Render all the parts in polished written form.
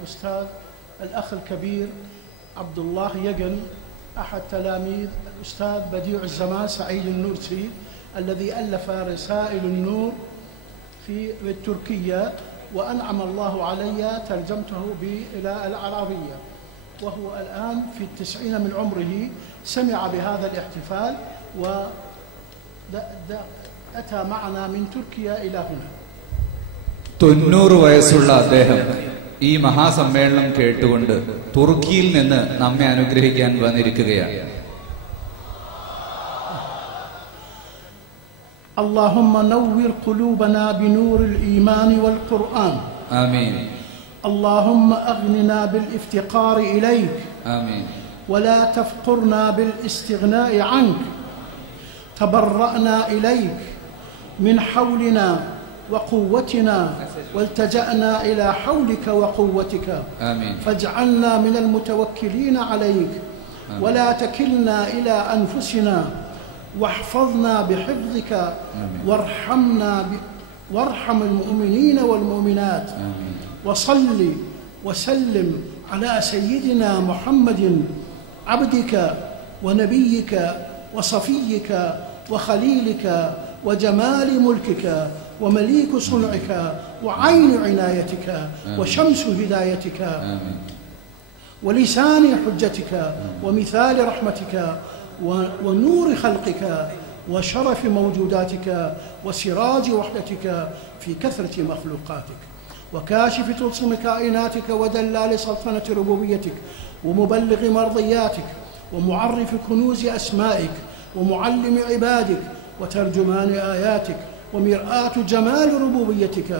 الأستاذ الأخ الكبير عبد الله يقن أحد تلاميذ الأستاذ بديع الزمان سعيد النورسي الذي ألف رسائل النور في التركية، وأنعم الله علي ترجمته إلى العربية، وهو الآن في 90 من عمره. سمع بهذا الاحتفال وأتى معنا من تركيا إلى هنا. 90 വയസ്സുള്ള അദ്ദേഹം ഈ മഹാസമ്മേളനം കേട്ടുകൊണ്ട് തുർക്കിയിൽ നിന്ന് നമ്മെ അനുഗ്രഹിക്കാൻ വന്നിരിക്കുകയാണ്. اللهم نور قلوبنا بنور الإيمان والقرآن. آمين. اللهم أغننا بالافتقار إليك. آمين. ولا تفقرنا بالاستغناء عنك. تبرأنا إليك من حولنا وقوتنا والتجأنا إلى حولك وقوتك. آمين. فاجعلنا من المتوكلين عليك. آمين. ولا تكلنا إلى أنفسنا واحفظنا بحفظك. آمين. وارحم المؤمنين والمؤمنات. آمين. وصل وسلم على سيدنا محمد عبدك ونبيك وصفيك وخليلك وجمال ملكك ومليك صنعك وعين عنايتك وشمس هدايتك ولسان حجتك ومثال رحمتك ونور خلقك وشرف موجوداتك وسراج وحدتك في كثرة مخلوقاتك وكاشف طلسم كائناتك ودلال سلطنة ربوبيتك ومبلغ مرضياتك ومعرف كنوز أسمائك ومعلم عبادك وترجمان آياتك ومرآة جمال ربوبيتك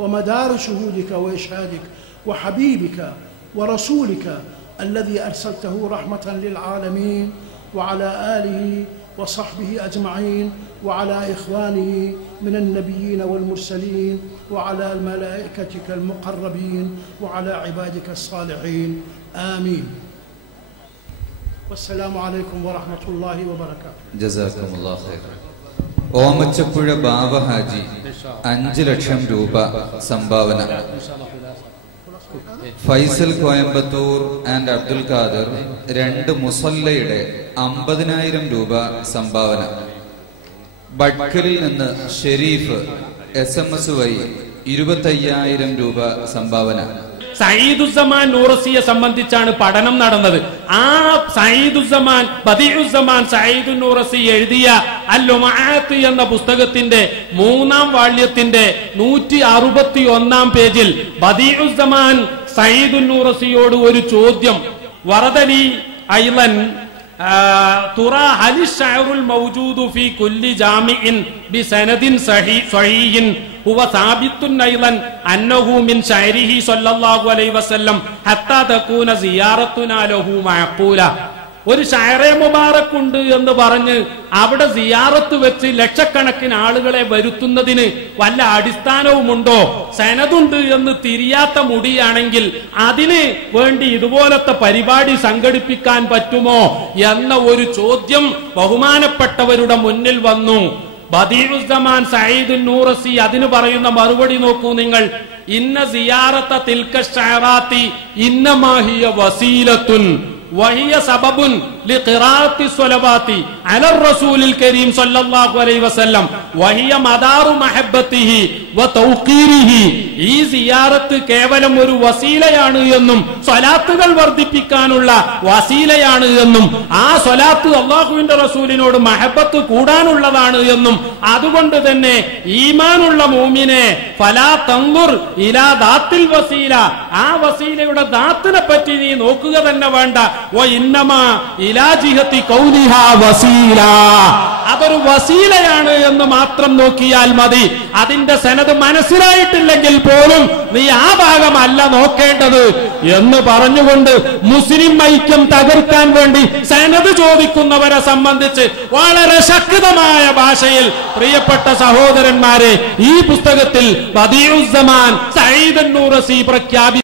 ومدار شهودك وإشهادك وحبيبك ورسولك الذي أرسلته رحمة للعالمين وعلى آله وصحبه أجمعين وعلى إخوانه من النبيين والمرسلين وعلى ملائكتك المقربين وعلى عبادك الصالحين آمين. والسلام عليكم ورحمة الله وبركاته. جزاكم الله خير. ഓമച്ചപ്പുഴ ബാവ ഹാജി 5 ലക്ഷം രൂപ സംഭാവന. ഫൈസൽ കോയമ്പത്തൂർ ആൻഡ് അബ്ദുൽ ഖാദർ 2 മുസല്ലയുടെ 50,000 രൂപ സംഭാവന. ബഡ്കലിൽ നിന്ന് ഷെരീഫ് SMS വഴി 25,000 രൂപ സംഭാവന. സയ്യിദുസ്സമാൻ നൂറസിയെ സംബന്ധിച്ചാണ് പഠനം നടന്നത്. ആ സയ്യിദുസ്സമാൻ ബദീഉസ്സമാൻ സയ്യിദുൻ നൂറസി എഴുതിയ അൽ-ലുമആത്ത് എന്ന പുസ്തകത്തിന്റെ 3-ാം വാള്യത്തിന്റെ 161-ാം പേജിൽ ബദീഉസ്സമാൻ സയ്യിദുൻ നൂറസിയോട് ഒരു ചോദ്യം. വറദലി ഐളൻ തുറാ ഹലി ശഅറുൽ മൗജൂദു ഫീ കുല്ലി ജാമിഇൻ ബിസനദിൻ സഹീഹിൻ هو ثابت أيضا أنه من شعره صلى الله عليه وسلم حتى تكون زيارتنا له معقولة. ഒരു ഷായറെ മുബാറക് ഉണ്ട് എന്ന് പറഞ്ഞ് അവിടെ സിയാറത്ത് വെച്ച് ലക്ഷക്കണക്കിന് ആളുകളെ വരുത്തുന്നതിന് വല്ല അടിസ്ഥാനവുമുണ്ടോ? സനദുണ്ട് എന്ന് തിരിയാത്ത മുടിയാണെങ്കിൽ അതിന് വേണ്ടി ഇതുപോലത്തെ പരിപാടി സംഘടിപ്പിക്കാൻ പറ്റുമോ എന്ന ഒരു ചോദ്യം ബഹുമാനപ്പെട്ടവരുടെ മുന്നിൽ വന്നു. ബദീഉസ്സമാൻ സഈദുൻ നൂറസി അതിന് പറയുന്ന മറുപടി നോക്കൂ നിങ്ങൾ. ഇന്ന സിയാറത്ത തിൽക ശഅറാത്തി ഇന്നമാ ഹിയ വസീലത്തുൻ വഹിയ സബബുൻ ലിഖിറാഅത്തി സ്വലവാത്തി അലർ റസൂലിൽ കരീം സല്ലല്ലാഹു അലൈഹി വസല്ലം വഹിയ മദാറു മഹബ്ബത്തിഹി വതൗഖീരിഹി. ഈ സിയാറത്ത് കേവലം ഒരു വസീലയാണ് എന്നും സ്വലാത്തുകൾ വർദ്ധിപ്പിക്കാനുള്ള വസീലയാണ് എന്നും ആ സ്വലാത്ത് അല്ലാഹുവിന്റെ റസൂലിനോട് മഹബ്ബത്ത് കൂടാനുള്ളതാണ് എന്നും അതുകൊണ്ട് തന്നെ ഈമാനുള്ള മുഅ്മിനെ ഫലാ തൻദുർ ഇലാ ദാത്തിൽ വസീല, ആ വസീലയുടെ ദാത്തിനെ പറ്റി നീ നോക്കുക തന്നെ വേണ്ട. വ ഇന്നമാ ഇലാ ജിഹത്തി കൗലിഹാ വസീല, അതൊരു വസീലയാണ് എന്ന് മാത്രം നോക്കിയാൽ മതി. അതിന്റെ സനദ് മനസ്സിലായിട്ടില്ലെങ്കിൽ പോലും നീ ആ ഭാഗമല്ല നോക്കേണ്ടത് എന്ന് പറഞ്ഞുകൊണ്ട് മുസ്ലിം ഐക്യം തകർക്കാൻ വേണ്ടി സനദ് ചോദിക്കുന്നവരെ സംബന്ധിച്ച് വളരെ ശക്തമായ ഭാഷയിൽ പ്രിയപ്പെട്ട സഹോദരന്മാരെ ഈ പുസ്തകത്തിൽ ബദീഉസ്സമാൻ സഈദുൻ നൂറസി പ്രഖ്യാപിച്ചു.